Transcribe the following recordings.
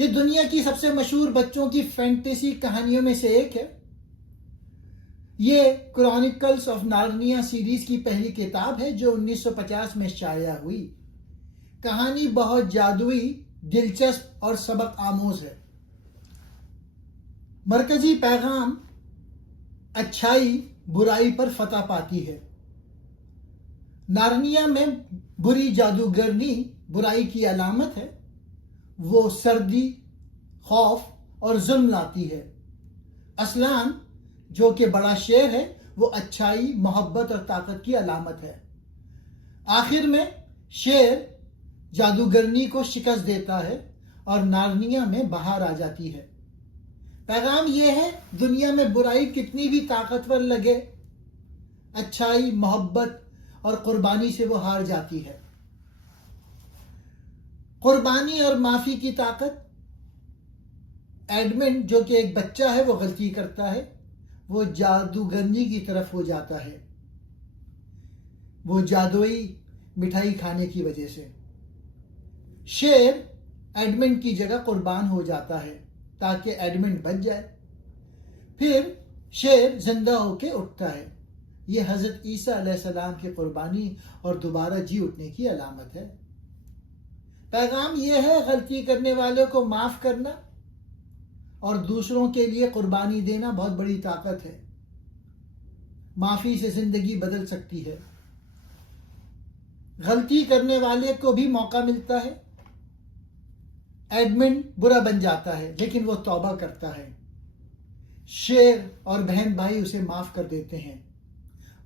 یہ دنیا کی سب سے مشہور بچوں کی فینٹیسی کہانیوں میں سے ایک ہے۔ یہ کرونیکلز آف نارنیا سیریز کی پہلی کتاب ہے جو 1950 میں شائع ہوئی۔ کہانی بہت جادوئی، دلچسپ اور سبق آموز ہے۔ مرکزی پیغام اچھائی برائی پر فتح پاتی ہے۔ نارنیا میں بری جادوگرنی برائی کی علامت ہے۔ وہ سردی، خوف اور ظلم لاتی ہے۔ اسلان جو کہ بڑا شیر ہے، وہ اچھائی، محبت اور طاقت کی علامت ہے۔ آخر میں شیر جادوگرنی کو شکست دیتا ہے اور نارنیا میں بہار آ جاتی ہے۔ پیغام یہ ہے، دنیا میں برائی کتنی بھی طاقتور لگے، اچھائی، محبت اور قربانی سے وہ ہار جاتی ہے۔ قربانی اور معافی کی طاقت۔ ایڈمنڈ جو کہ ایک بچہ ہے، وہ غلطی کرتا ہے، وہ جادوگرنی کی طرف ہو جاتا ہے، وہ جادوئی مٹھائی کھانے کی وجہ سے۔ شیر ایڈمنڈ کی جگہ قربان ہو جاتا ہے تاکہ ایڈمنڈ بچ جائے۔ پھر شیر زندہ ہو کے اٹھتا ہے۔ یہ حضرت عیسیٰ علیہ السلام کی قربانی اور دوبارہ جی اٹھنے کی علامت ہے۔ پیغام یہ ہے، غلطی کرنے والوں کو معاف کرنا اور دوسروں کے لیے قربانی دینا بہت بڑی طاقت ہے۔ معافی سے زندگی بدل سکتی ہے۔ غلطی کرنے والے کو بھی موقع ملتا ہے۔ ایڈمنڈ برا بن جاتا ہے لیکن وہ توبہ کرتا ہے۔ شیر اور بہن بھائی اسے معاف کر دیتے ہیں۔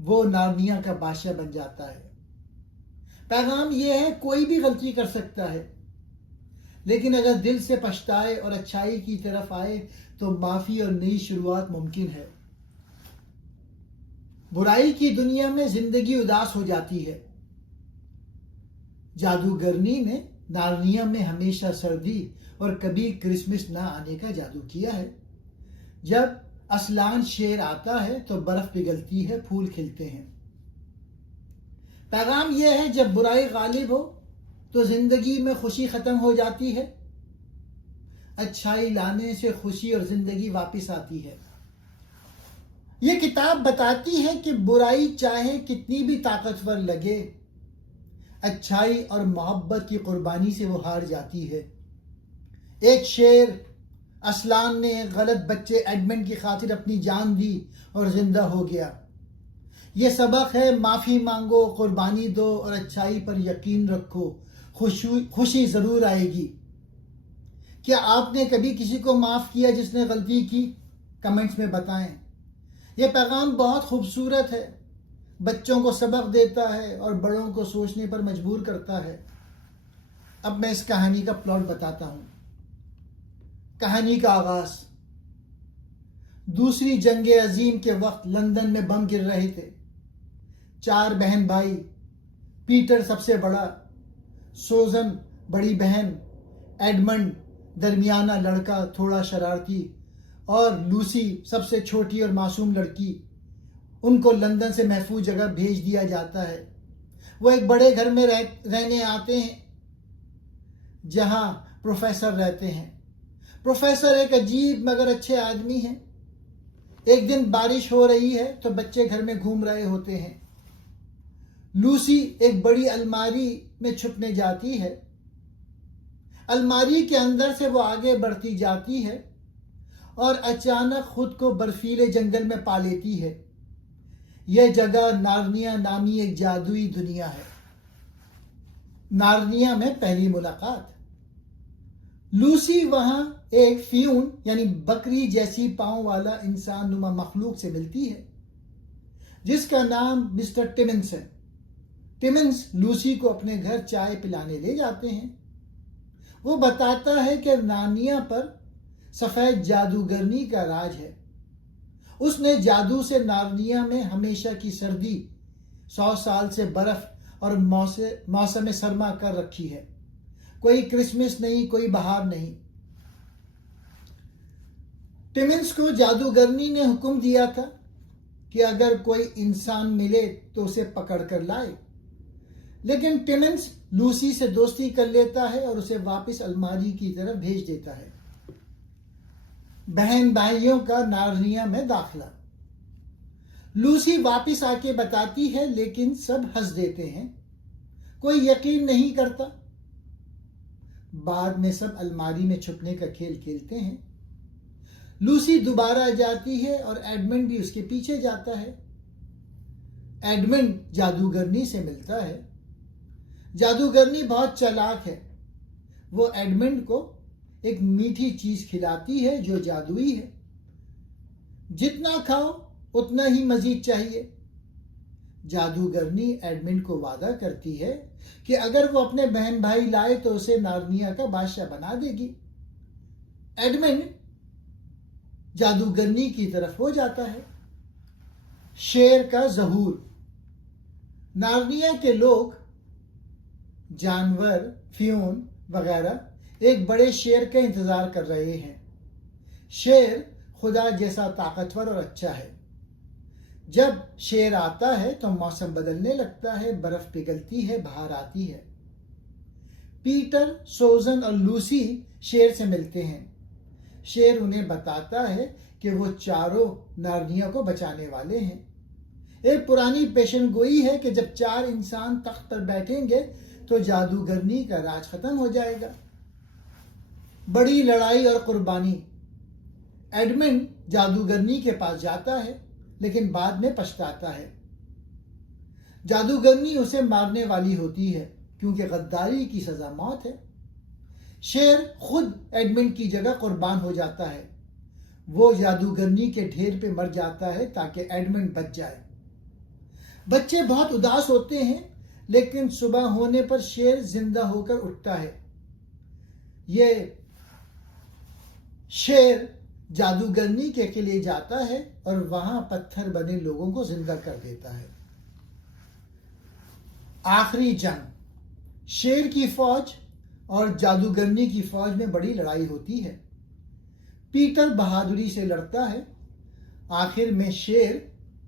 وہ نارنیا کا بادشاہ بن جاتا ہے۔ پیغام یہ ہے، کوئی بھی غلطی کر سکتا ہے، لیکن اگر دل سے پچھتائے اور اچھائی کی طرف آئے تو معافی اور نئی شروعات ممکن ہے۔ برائی کی دنیا میں زندگی اداس ہو جاتی ہے۔ جادوگرنی نے نارنیا میں ہمیشہ سردی اور کبھی کرسمس نہ آنے کا جادو کیا ہے۔ جب اسلان شیر آتا ہے تو برف پگھلتی ہے، پھول کھلتے ہیں۔ پیغام یہ ہے، جب برائی غالب ہو تو زندگی میں خوشی ختم ہو جاتی ہے۔ اچھائی لانے سے خوشی اور زندگی واپس آتی ہے۔ یہ کتاب بتاتی ہے کہ برائی چاہے کتنی بھی طاقتور لگے، اچھائی اور محبت کی قربانی سے وہ ہار جاتی ہے۔ ایک شیر اسلان نے ایک غلط بچے ایڈمنڈ کی خاطر اپنی جان دی اور زندہ ہو گیا۔ یہ سبق ہے، معافی مانگو، قربانی دو اور اچھائی پر یقین رکھو، خوشی ضرور آئے گی۔ کیا آپ نے کبھی کسی کو معاف کیا جس نے غلطی کی؟ کمنٹس میں بتائیں۔ یہ پیغام بہت خوبصورت ہے، بچوں کو سبق دیتا ہے اور بڑوں کو سوچنے پر مجبور کرتا ہے۔ اب میں اس کہانی کا پلاٹ بتاتا ہوں۔ کہانی کا آغاز۔ دوسری جنگ عظیم کے وقت لندن میں بم گر رہے تھے۔ 4 بہن بھائی، پیٹر سب سے بڑا، سوزن بڑی بہن، ایڈمنڈ درمیانہ لڑکا تھوڑا شرارتی، اور لوسی سب سے چھوٹی اور معصوم لڑکی۔ ان کو لندن سے محفوظ جگہ بھیج دیا جاتا ہے۔ وہ ایک بڑے گھر میں رہنے آتے ہیں جہاں پروفیسر رہتے ہیں۔ پروفیسر ایک عجیب مگر اچھے آدمی ہیں۔ ایک دن بارش ہو رہی ہے تو بچے گھر میں گھوم رہے ہوتے ہیں۔ لوسی ایک بڑی الماری میں چھپنے جاتی ہے۔ الماری کے اندر سے وہ آگے بڑھتی جاتی ہے اور اچانک خود کو برفیلے جنگل میں پا لیتی ہے۔ یہ جگہ نارنیا نامی ایک جادوئی دنیا ہے۔ نارنیا میں پہلی ملاقات۔ لوسی وہاں ایک فیون یعنی بکری جیسی پاؤں والا انسان نما مخلوق سے ملتی ہے جس کا نام مسٹر ٹمنس ہے۔ ٹمنس لوسی کو اپنے گھر چائے پلانے لے جاتے ہیں۔ وہ بتاتا ہے کہ نارنیا پر سفید جادوگرنی کا راج ہے۔ اس نے جادو سے نارنیا میں ہمیشہ کی سردی، 100 سال سے برف اور موسم سرما کر رکھی ہے۔ کوئی کرسمس نہیں، کوئی بہار نہیں۔ ٹمنس کو جادوگرنی نے حکم دیا تھا کہ اگر کوئی انسان ملے تو اسے پکڑ کر لائے، لیکن ٹمنس لوسی سے دوستی کر لیتا ہے اور اسے واپس الماری کی طرف بھیج دیتا ہے۔ بہن بھائیوں کا نارنیا میں داخلہ۔ لوسی واپس آ کے بتاتی ہے لیکن سب ہنس دیتے ہیں، کوئی یقین نہیں کرتا۔ بعد میں سب الماری میں چھپنے کا کھیل کھیلتے ہیں۔ لوسی دوبارہ جاتی ہے اور ایڈمنڈ بھی اس کے پیچھے جاتا ہے۔ ایڈمنڈ جادوگرنی سے ملتا ہے۔ جادوگرنی بہت چالاک ہے۔ وہ ایڈمنڈ کو ایک میٹھی چیز کھلاتی ہے جو جادوئی ہے۔ جتنا کھاؤ اتنا ہی مزید چاہیے۔ جادوگرنی ایڈمنڈ کو وعدہ کرتی ہے کہ اگر وہ اپنے بہن بھائی لائے تو اسے نارنیا کا بادشاہ بنا دے گی۔ ایڈمنڈ جادوگرنی کی طرف ہو جاتا ہے۔ شیر کا ظہور۔ نارنیا کے لوگ، جانور، فیون وغیرہ ایک بڑے شیر کا انتظار کر رہے ہیں۔ شیر خدا جیسا طاقتور اور اچھا ہے۔ جب شیر آتا ہے تو موسم بدلنے لگتا ہے، برف پگھلتی ہے، بہار آتی ہے۔ پیٹر، سوزن اور لوسی شیر سے ملتے ہیں۔ شیر انہیں بتاتا ہے کہ وہ چاروں نارنیا کو بچانے والے ہیں۔ ایک پرانی پیشن گوئی ہے کہ جب 4 انسان تخت پر بیٹھیں گے تو جادوگرنی کا راج ختم ہو جائے گا۔ بڑی لڑائی اور قربانی۔ ایڈمنڈ جادوگرنی کے پاس جاتا ہے لیکن بعد میں پچھتاتا ہے۔ جادوگرنی اسے مارنے والی ہوتی ہے کیونکہ غداری کی سزا موت ہے۔ شیر خود ایڈمنڈ کی جگہ قربان ہو جاتا ہے۔ وہ جادوگرنی کے ڈھیر پہ مر جاتا ہے تاکہ ایڈمنڈ بچ جائے۔ بچے بہت اداس ہوتے ہیں لیکن صبح ہونے پر شیر زندہ ہو کر اٹھتا ہے۔ یہ شیر جادوگرنی کے قلعے جاتا ہے اور وہاں پتھر بنے لوگوں کو زندہ کر دیتا ہے۔ آخری جنگ۔ شیر کی فوج اور جادوگرنی کی فوج میں بڑی لڑائی ہوتی ہے۔ پیٹر بہادری سے لڑتا ہے۔ آخر میں شیر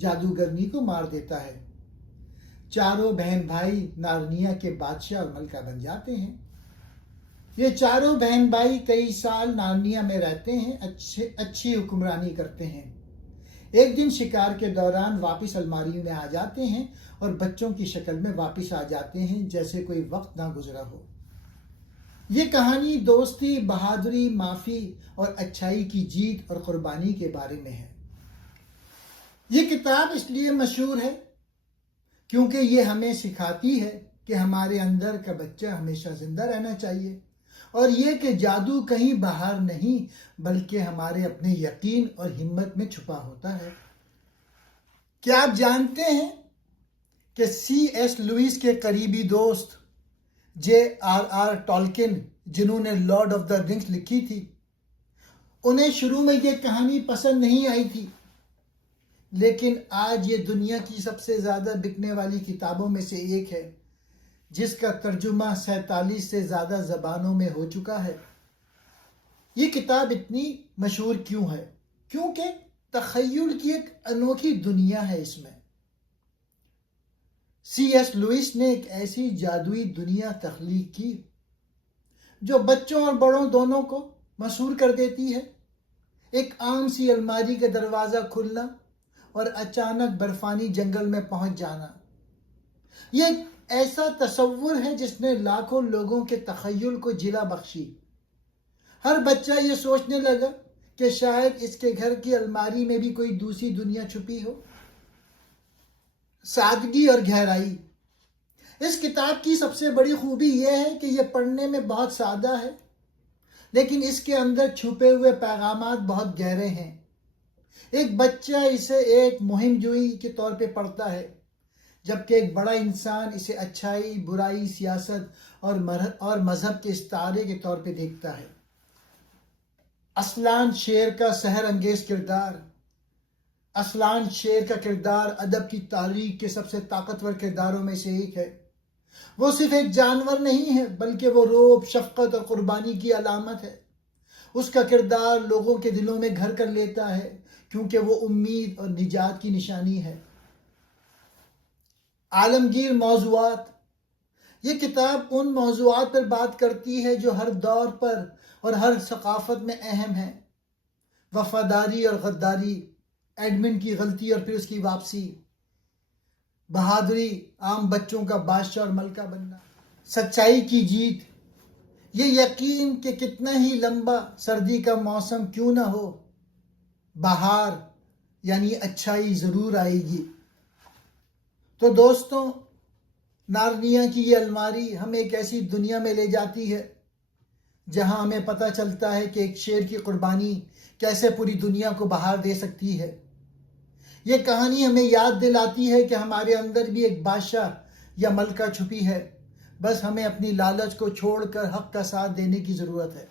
جادوگرنی کو مار دیتا ہے۔ چاروں بہن بھائی نارنیا کے بادشاہ اور ملکہ بن جاتے ہیں۔ یہ چاروں بہن بھائی کئی سال نارنیا میں رہتے ہیں، اچھی حکمرانی کرتے ہیں۔ ایک دن شکار کے دوران واپس الماری میں آ جاتے ہیں اور بچوں کی شکل میں واپس آ جاتے ہیں جیسے کوئی وقت نہ گزرا ہو۔ یہ کہانی دوستی، بہادری، معافی اور اچھائی کی جیت اور قربانی کے بارے میں ہے۔ یہ کتاب اس لیے مشہور ہے کیونکہ یہ ہمیں سکھاتی ہے کہ ہمارے اندر کا بچہ ہمیشہ زندہ رہنا چاہیے، اور یہ کہ جادو کہیں باہر نہیں بلکہ ہمارے اپنے یقین اور ہمت میں چھپا ہوتا ہے۔ کیا آپ جانتے ہیں کہ سی ایس لوئس کے قریبی دوست JRR ٹولکن، جنہوں نے لارڈ آف دا رنگز لکھی تھی، انہیں شروع میں یہ کہانی پسند نہیں آئی تھی، لیکن آج یہ دنیا کی سب سے زیادہ بکنے والی کتابوں میں سے ایک ہے، جس کا ترجمہ 47 سے زیادہ زبانوں میں ہو چکا ہے۔ یہ کتاب اتنی مشہور کیوں ہے؟ کیونکہ تخیل کی ایک انوکھی دنیا ہے اس میں۔ سی ایس لوئس نے ایک ایسی جادوئی دنیا تخلیق کی جو بچوں اور بڑوں دونوں کو مسحور کر دیتی ہے۔ ایک عام سی الماری کا دروازہ کھلنا اور اچانک برفانی جنگل میں پہنچ جانا، یہ ایک ایسا تصور ہے جس نے لاکھوں لوگوں کے تخیل کو جلا بخشی۔ ہر بچہ یہ سوچنے لگا کہ شاید اس کے گھر کی الماری میں بھی کوئی دوسری دنیا چھپی ہو۔ سادگی اور گہرائی۔ اس کتاب کی سب سے بڑی خوبی یہ ہے کہ یہ پڑھنے میں بہت سادہ ہے، لیکن اس کے اندر چھپے ہوئے پیغامات بہت گہرے ہیں۔ ایک بچہ اسے ایک مہم جوئی کے طور پہ پڑھتا ہے، جبکہ ایک بڑا انسان اسے اچھائی، برائی، سیاست اور مذہب کے استعارے کے طور پہ دیکھتا ہے۔ اسلان شیر کا سحر انگیز کردار۔ اسلان شیر کا کردار ادب کی تاریخ کے سب سے طاقتور کرداروں میں سے ایک ہے۔ وہ صرف ایک جانور نہیں ہے بلکہ وہ رعب، شفقت اور قربانی کی علامت ہے۔ اس کا کردار لوگوں کے دلوں میں گھر کر لیتا ہے کیونکہ وہ امید اور نجات کی نشانی ہے۔ عالمگیر موضوعات۔ یہ کتاب ان موضوعات پر بات کرتی ہے جو ہر دور پر اور ہر ثقافت میں اہم ہیں: وفاداری اور غداری، ایڈمنڈ کی غلطی اور پھر اس کی واپسی، بہادری، عام بچوں کا بادشاہ اور ملکہ بننا، سچائی کی جیت، یہ یقین کہ کتنا ہی لمبا سردی کا موسم کیوں نہ ہو، بہار یعنی اچھائی ضرور آئے گی۔ تو دوستوں، نارنیا کی یہ الماری ہمیں ایک ایسی دنیا میں لے جاتی ہے جہاں ہمیں پتہ چلتا ہے کہ ایک شیر کی قربانی کیسے پوری دنیا کو بہار دے سکتی ہے۔ یہ کہانی ہمیں یاد دلاتی ہے کہ ہمارے اندر بھی ایک بادشاہ یا ملکہ چھپی ہے، بس ہمیں اپنی لالچ کو چھوڑ کر حق کا ساتھ دینے کی ضرورت ہے۔